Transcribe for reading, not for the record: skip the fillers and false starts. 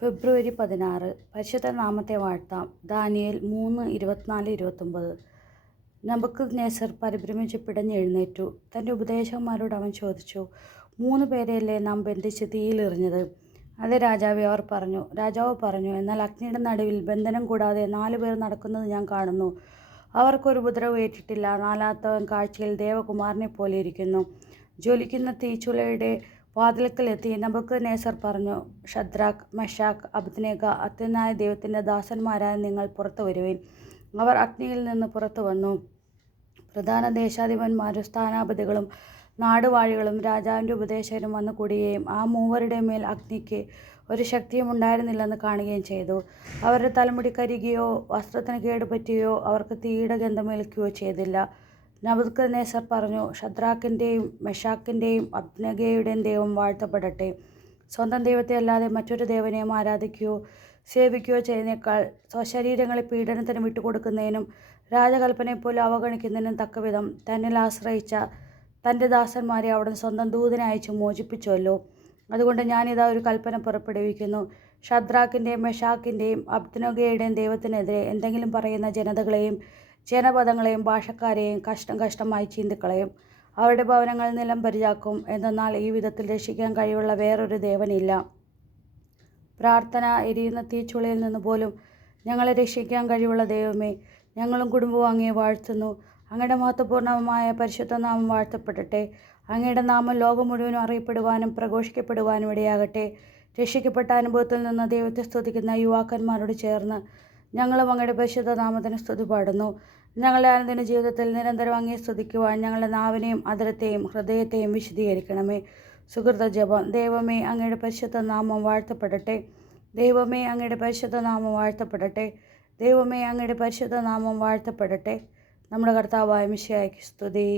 ഫെബ്രുവരി 16 പരിശുദ്ധ നാമത്തെ വാഴ്ത്താം. Daniel 3:24-29. Nebuchadnezzar പരിഭ്രമിച്ച് പിടഞ്ഞെഴുന്നേറ്റു. തൻ്റെ ഉപദേശകന്മാരോട് അവൻ ചോദിച്ചു, 3 പേരെയല്ലേ നാം ബന്ധിച്ച് തീയിലെറിഞ്ഞത്? അതെ രാജാവേ, അവർ പറഞ്ഞു. രാജാവ് പറഞ്ഞു, എന്നാൽ അഗ്നിയുടെ നടുവിൽ ബന്ധനം കൂടാതെ 4 പേർ നടക്കുന്നത് ഞാൻ കാണുന്നു. അവർക്കൊരു ഉപദ്രവവും ഏറ്റിട്ടില്ല. 4-ാമത്തവൻ കാഴ്ചയിൽ ദേവകുമാരനെ പോലെ ഇരിക്കുന്നു. ജ്വലിക്കുന്ന തീച്ചുളയുടെ വാതിൽക്കലെത്തി നെബൂഖദ്നേസർ പറഞ്ഞു, ഷദ്രാക്ക്, മെഷാക്ക്, അബേദ്നെഗോ, അത്യുന്നതനായ ദൈവത്തിൻ്റെ ദാസന്മാരായ നിങ്ങൾ പുറത്തു വരുവിൻ. അവർ അഗ്നിയിൽ നിന്ന് പുറത്തു വന്നു. പ്രധാന ദേശാധിപന്മാരും സ്ഥാനാപതികളും നാടുവാഴികളും രാജാവിൻ്റെ ഉപദേശകരും വന്നു കൂടുകയും ആ 3 മേൽ അഗ്നിക്ക് ഒരു ശക്തിയും ഉണ്ടായിരുന്നില്ലെന്ന് കാണുകയും ചെയ്തു. അവരുടെ തലമുടി കരിയുകയോ വസ്ത്രത്തിന് കേടുപറ്റുകയോ അവർക്ക് തീയുടെ ഗന്ധമേൽക്കുകയോ ചെയ്തില്ല. നെബൂഖദ്നേസർ പറഞ്ഞു, ഷദ്രാക്കിൻ്റെയും മെഷാക്കിൻ്റെയും അബേദ്നെഗോയുടെയും ദൈവം വാഴ്ത്തപ്പെടട്ടെ. സ്വന്തം ദൈവത്തെ അല്ലാതെ മറ്റൊരു ദേവനെയും ആരാധിക്കുകയോ സേവിക്കുകയോ ചെയ്യുന്നേക്കാൾ സ്വശരീരങ്ങളെ പീഡനത്തിന് വിട്ടുകൊടുക്കുന്നതിനും രാജകൽപ്പനയെപ്പോലും അവഗണിക്കുന്നതിനും തക്കവിധം തന്നിൽ ആശ്രയിച്ച തൻ്റെ ദാസന്മാരെ അവിടുന്ന് സ്വന്തം ദൂതനെ അയച്ച് മോചിപ്പിച്ചുവല്ലോ. അതുകൊണ്ട് ഞാനിതാ ഒരു കൽപ്പന പുറപ്പെടുവിക്കുന്നു. ഷദ്രാക്കിൻ്റെയും മെഷാക്കിൻ്റെയും അബേദ്നെഗോയുടെയും ദൈവത്തിനെതിരെ എന്തെങ്കിലും പറയുന്ന ജനതകളെയും ജനപദങ്ങളെയും ഭാഷക്കാരെയും കഷ്ടമായി ചീന്തിക്കളയും. അവരുടെ ഭവനങ്ങൾ നിലം പരിചാക്കും. എന്തെന്നാൽ ഈ വിധത്തിൽ രക്ഷിക്കാൻ കഴിവുള്ള വേറൊരു ദേവനില്ല. പ്രാർത്ഥന എരിയുന്ന തീച്ചുളയിൽ നിന്ന് പോലും ഞങ്ങളെ രക്ഷിക്കാൻ കഴിവുള്ള ദൈവമേ, ഞങ്ങളും കുടുംബവും അങ്ങയെ വാഴ്ത്തുന്നു. അങ്ങയുടെ മഹത്വപൂർണ്ണമായ പരിശുദ്ധ നാമം വാഴ്ത്തപ്പെടട്ടെ. അങ്ങയുടെ നാമം ലോകം മുഴുവനും അറിയപ്പെടുവാനും പ്രഘോഷിക്കപ്പെടുവാനും ഇടയാകട്ടെ. രക്ഷിക്കപ്പെട്ട അനുഭവത്തിൽ നിന്ന് ദൈവത്തെ സ്തുതിക്കുന്ന യുവാക്കന്മാരോട് ചേർന്ന് ഞങ്ങളും അങ്ങയുടെ പരിശുദ്ധ നാമത്തിന് സ്തുതി പാടുന്നു. ഞങ്ങളുടെ അനുദിന ജീവിതത്തിൽ നിരന്തരം അങ്ങയെ സ്തുതിക്കുവാൻ ഞങ്ങളുടെ നാവിനെയും അധരത്തെയും ഹൃദയത്തെയും വിശദീകരിക്കണമേ. സുഹൃത ജപം. ദൈവമേ, അങ്ങയുടെ പരിശുദ്ധ നാമം വാഴ്ത്തപ്പെടട്ടെ. ദൈവമേ, അങ്ങയുടെ പരിശുദ്ധ നാമം വാഴ്ത്തപ്പെടട്ടെ. ദൈവമേ, അങ്ങയുടെ പരിശുദ്ധ നാമം വാഴ്ത്തപ്പെടട്ടെ. നമ്മുടെ കർത്താവായ മിശിഹായ്ക്ക് സ്തുതി.